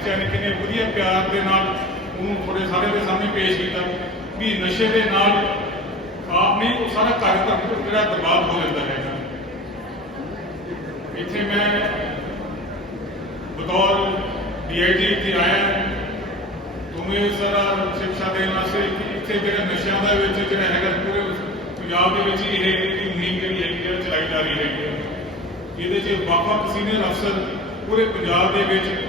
ਬੱਚਿਆਂ ਨੇ ਕਿੰਨੇ ਵਧੀਆ ਪਿਆਰ ਦੇ ਨਾਲ ਉਹਨੂੰ ਥੋੜੇ ਸਾਰੇ ਦੇ ਸਾਹਮਣੇ ਪੇਸ਼ ਕੀਤਾ। ਵੀ ਨਸ਼ੇ ਦੇ ਨਾਲ ਆਪ ਨਹੀਂ, ਉਹ ਸਾਰਾ ਘਰ ਜਿਹੜਾ ਬਰਬਾਦ ਹੋ ਜਾਂਦਾ ਹੈਗਾ ਇੱਥੇ ਮੈਂ ਬਤੌਰ ਡੀਆਈਜੀ ਇੱਥੇ ਆਇਆ। ਤੁਮੇ ਸਾਰਾ ਸਿੱਖਿਆ ਦੇਣ ਵਾਸਤੇ ਕਿ ਇੱਥੇ ਜਿਹੜੇ ਨਸ਼ਿਆਂ ਦਾ ਵਿੱਚ ਜਿਹੜਾ ਹੈਗਾ ਪੂਰੇ ਪੰਜਾਬ ਦੇ ਵਿੱਚ ਇਹ ਜਿਹੜੀ ਮੁਹਿੰਮ ਜਿਹੜੀ ਹੈਗੀ ਆ ਚਲਾਈ ਜਾ ਰਹੀ ਹੈਗੀ ਹੈ ਇਹਦੇ 'ਚ ਵੱਖ-ਵੱਖ ਸੀਨੀਅਰ ਅਫਸਰ ਪੂਰੇ ਪੰਜਾਬ ਦੇ ਵਿੱਚ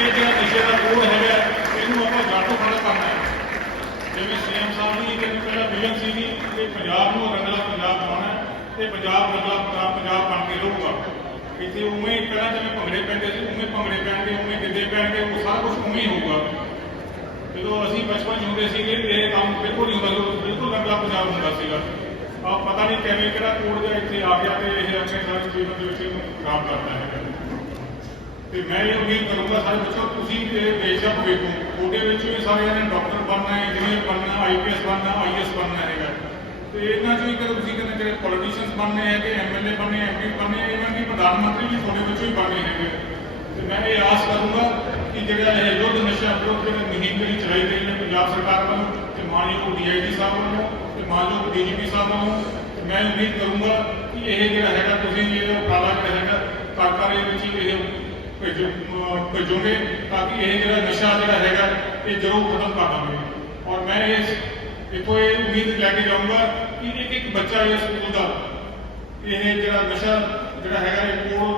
ਇਹ ਜਿਹੜਾ ਨਸ਼ੇ ਦਾ ਕੋਲ ਹੈਗਾ ਇਹਨੂੰ ਆਪਾਂ ਜੜ ਤੋਂ ਖਤਮ ਕਰਨਾ ਹੈ। ਜਿਵੇਂ ਸੀਐਮ ਸਾਹਿਬ ਦੀ ਇੱਕ ਪਹਿਲਾ ਵਿਜ਼ਨ ਸੀ ਕਿ ਪੰਜਾਬ ਨੂੰ ਰੰਗਲਾ ਪੰਜਾਬ ਬਣਾਉਣਾ ਹੈ, ਤੇ ਪੰਜਾਬ ਰੰਗਲਾ ਪੰਜਾਬ ਪੰਜਾਬ ਬਣ ਕੇ ਰਹੂਗਾ। ਇੱਥੇ ਉਵੇਂ ਹੀ ਪਹਿਲਾਂ ਜਿਵੇਂ ਭੰਗੜੇ ਪੈਂਦੇ ਸੀ, ਉਵੇਂ ਭੰਗੜੇ ਪੈਣਗੇ, ਉਵੇਂ ਗਿੱਧੇ ਪੈਣਗੇ, ਉਹ ਸਾਰਾ ਕੁਝ ਉਵੇਂ ਹੀ ਹੋਊਗਾ। ਜਦੋਂ ਅਸੀਂ ਬਚਪਨ 'ਚ ਹੁੰਦੇ ਸੀਗੇ ਇਹ ਕੰਮ ਬਿਲਕੁਲ ਨਹੀਂ ਹੁੰਦਾ ਸੀ ਬਿਲਕੁਲ ਰੰਗਲਾ ਪੰਜਾਬ ਹੁੰਦਾ ਸੀਗਾ। ਆ ਪਤਾ ਨਹੀਂ ਕਿਵੇਂ ਕਿਹੜਾ ਕੋਡ ਜਿਹਾ ਇੱਥੇ ਆ ਗਿਆ ਤੇ ਇਹ ਆਪਣੇ ਸਾਰੇ ਜੀਵਨ ਦੇ ਵਿੱਚ ਇਹਨੂੰ ਖਰਾਬ ਕਰਦਾ ਹੈ ਤੇ ਮੈਂ ਇਹ ਉਮੀਦ ਕਰੂੰਗਾ ਸਾਰੇ ਬੱਚੋ ਤੁਸੀਂ ਇਹ ਦੇਸ਼ ਦਾ ਭਵਿੱਖ ਹੋ। ਉਹਦੇ ਵਿੱਚ ਵੀ ਸਾਰਿਆਂ ਨੇ ਡਾਕਟਰ ਬਣਨਾ ਹੈ ਇੰਜੀਨੀਅਰ ਬਣਨਾ ਆਈਪੀਐਸ ਬਣਨਾ ਆਈਐਸ ਬਣਨਾ ਹੈਗਾ। ਤੇ ਇਹਨਾਂ ਚੋਂ ਹੀ ਕਦੇ ਤੁਸੀਂ ਕਹਿੰਦੇ ਜਿਹੜੇ ਪੋਲੀਟੀਸ਼ੀਅਨਸ ਬਣਨੇ ਹੈਗੇ ਐਮਐਲਏ ਬਣਨੇ ਐਮਪੀ ਬਣਨੇ, ਇਹਨਾਂ ਦੀ ਪ੍ਰਧਾਨ ਮੰਤਰੀ ਵੀ ਤੁਹਾਡੇ ਵਿੱਚੋਂ ਹੀ ਬਣਨੇ ਹੈਗੇ। ਤੇ ਮੈਂ ਇਹ ਆਸ ਕਰੂੰਗਾ ਕਿ ਜਿਹੜਾ ਇਹ ਯੁੱਧ ਨਸ਼ਾ ਵਿਰੁੱਧ ਜਿਹੜੀ ਮੁਹਿੰਮ ਜਿਹੜੀ ਚਲਾਈ ਗਈ ਹੈ ਪੰਜਾਬ ਸਰਕਾਰ ਵੱਲੋਂ, ਤੇ ਮਾਨਯੋਗ ਡੀਆਈਜੀ ਸਾਹਿਬ ਵੱਲੋਂ, ਤੇ ਮਾਨਯੋਗ ਡੀਜੀਪੀ ਸਾਹਿਬ ਵੱਲੋਂ, ਤੇ ਮੈਂ ਉਮੀਦ ਕਰੂੰਗਾ ਕਿ ਇਹ ਜਿਹੜਾ ਹੈਗਾ, ਤੁਸੀਂ ਇਹ ਉਪਰਾਲਾ ਜਿਹੜਾ ਹੈਗਾ, ਘਰ ਘਰ ਇਹ ਵਿੱਚ ਇਹ ਭੇਜੋਗੇ ਤਾਂ ਕਿ ਇਹ ਜਿਹੜਾ ਨਸ਼ਾ ਜਿਹੜਾ ਹੈਗਾ ਇਹ ਜ਼ਰੂਰ ਖਤਮ ਕਰ ਦਾਂਗੇ ਔਰ ਮੈਂ ਇਸ ਇੱਥੋਂ ਇਹ ਉਮੀਦ ਲੈ ਕੇ ਜਾਊਂਗਾ ਕਿ ਇੱਕ ਇੱਕ ਬੱਚਾ ਇਸ ਸਕੂਲ ਦਾ ਇਹ ਜਿਹੜਾ ਨਸ਼ਾ ਜਿਹੜਾ ਹੈਗਾ ਇਹ ਕੋਡ